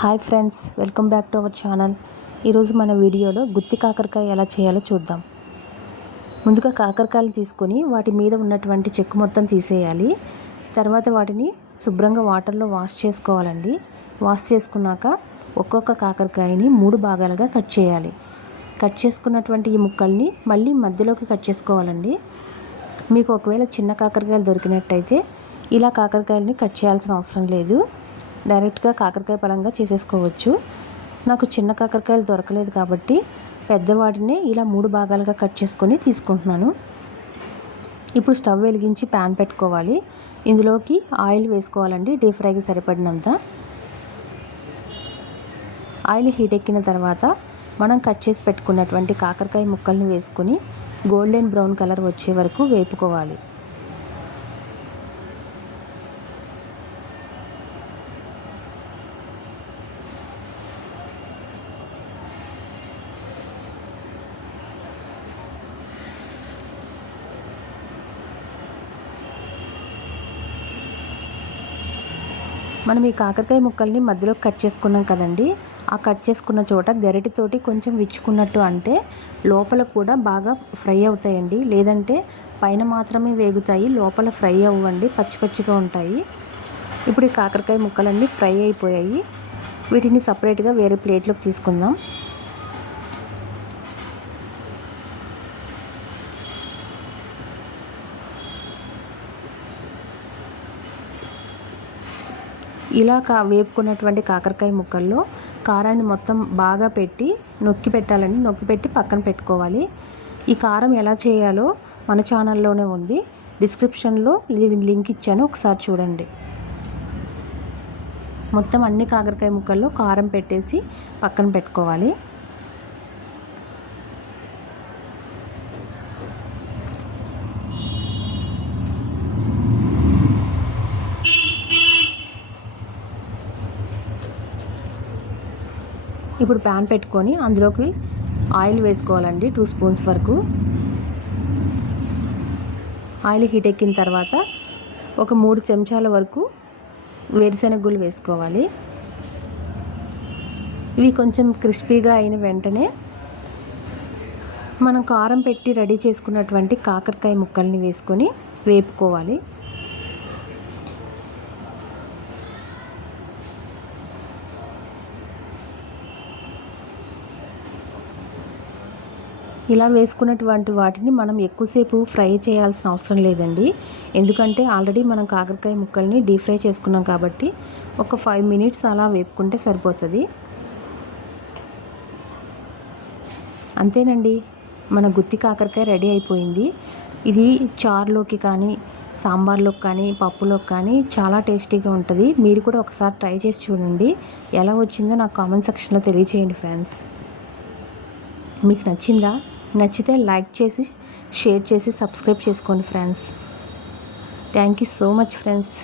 Hi friends welcome back to our channel ఈరోజు మన వీడియోలో గుత్తి కాకరకాయ ఎలా చేయాలో చూద్దాం. ముందుగా కాకరకాయలు తీసుకొని వాటి మీద ఉన్నటువంటి చెక్కు మొత్తం తీసేయాలి. తర్వాత వాటిని శుభ్రంగా వాటర్లో వాష్ చేసుకోవాలండి. వాష్ చేసుకున్నాక ఒక్కొక్క కాకరకాయని మూడు భాగాలుగా కట్ చేయాలి. కట్ చేసుకున్నటువంటి ఈ ముక్కల్ని మళ్ళీ మధ్యలోకి కట్ చేసుకోవాలండి. మీకు ఒకవేళ చిన్న కాకరకాయలు దొరికినట్టయితే ఇలా కాకరకాయలని కట్ చేయాల్సిన అవసరం లేదు. డైరెక్ట్గా కాకరకాయ పరంగా చేసేసుకోవచ్చు. నాకు చిన్న కాకరకాయలు దొరకలేదు కాబట్టి పెద్దవాటిని ఇలా మూడు భాగాలుగా కట్ చేసుకొని తీసుకుంటున్నాను. ఇప్పుడు స్టవ్ వెలిగించి ప్యాన్ పెట్టుకోవాలి. ఇందులోకి ఆయిల్ వేసుకోవాలండి డీప్ ఫ్రైకి సరిపడినంత. ఆయిల్ హీట్ ఎక్కిన తర్వాత మనం కట్ చేసి పెట్టుకున్నటువంటి కాకరకాయ ముక్కల్ని వేసుకొని గోల్డెన్ బ్రౌన్ కలర్ వచ్చే వరకు వేపుకోవాలి. మనం ఈ కాకరకాయ ముక్కల్ని మధ్యలో కట్ చేసుకున్నాం కదండి. ఆ కట్ చేసుకున్న చోట గరిటితోటి కొంచెం విచ్చుకున్నట్టు అంటే లోపల కూడా బాగా ఫ్రై అవుతాయండి. లేదంటే పైన మాత్రమే వేగుతాయి లోపల ఫ్రై అవ్వండి పచ్చి పచ్చిగా ఉంటాయి. ఇప్పుడు ఈ కాకరకాయ ముక్కలన్నీ ఫ్రై అయిపోయాయి. వీటిని సపరేట్గా వేరే ప్లేట్లోకి తీసుకుందాం. ఇలా కా వేపుకున్నటువంటి కాకరకాయ ముక్కల్లో కారాన్ని మొత్తం బాగా పెట్టి నొక్కి పెట్టాలండి. నొక్కి పెట్టి పక్కన పెట్టుకోవాలి. ఈ కారం ఎలా చేయాలో మన ఛానల్లోనే ఉంది. డిస్క్రిప్షన్లో లింక్ ఇచ్చాను. ఒకసారి చూడండి. మొత్తం అన్ని కాకరకాయ ముక్కల్లో కారం పెట్టేసి పక్కన పెట్టుకోవాలి. ఇప్పుడు ప్యాన్ పెట్టుకొని అందులోకి ఆయిల్ వేసుకోవాలండి టూ స్పూన్స్ వరకు. ఆయిల్ హీట్ ఎక్కిన తర్వాత ఒక మూడు చెంచాల వరకు వేరుశెనగ వేసుకోవాలి. ఇవి కొంచెం క్రిస్పీగా అయిన వెంటనే మనం కారం పెట్టి రెడీ చేసుకున్నటువంటి కాకరకాయ ముక్కల్ని వేసుకొని వేపుకోవాలి. ఇలా వేసుకున్నటువంటి వాటిని మనం ఎక్కువసేపు ఫ్రై చేయాల్సిన అవసరం లేదండి. ఎందుకంటే ఆల్రెడీ మనం కాకరకాయ ముక్కల్ని డీప్ ఫ్రై చేసుకున్నాం కాబట్టి ఒక ఫైవ్ మినిట్స్ అలా వేపుకుంటే సరిపోతుంది. అంతేనండి. మన గుత్తి కాకరకాయ రెడీ అయిపోయింది. ఇది చారులోకి కానీ సాంబార్లోకి కానీ పప్పులోకి కానీ చాలా టేస్టీగా ఉంటుంది. మీరు కూడా ఒకసారి ట్రై చేసి చూడండి. ఎలా వచ్చిందో నాకు కామెంట్ సెక్షన్లో తెలియచేయండి ఫ్రెండ్స్. మీకు నచ్చిందా? నచ్చితే లైక్ చేసి షేర్ చేసి సబ్స్క్రైబ్ చేసుకోండి friends. Thank you so much friends.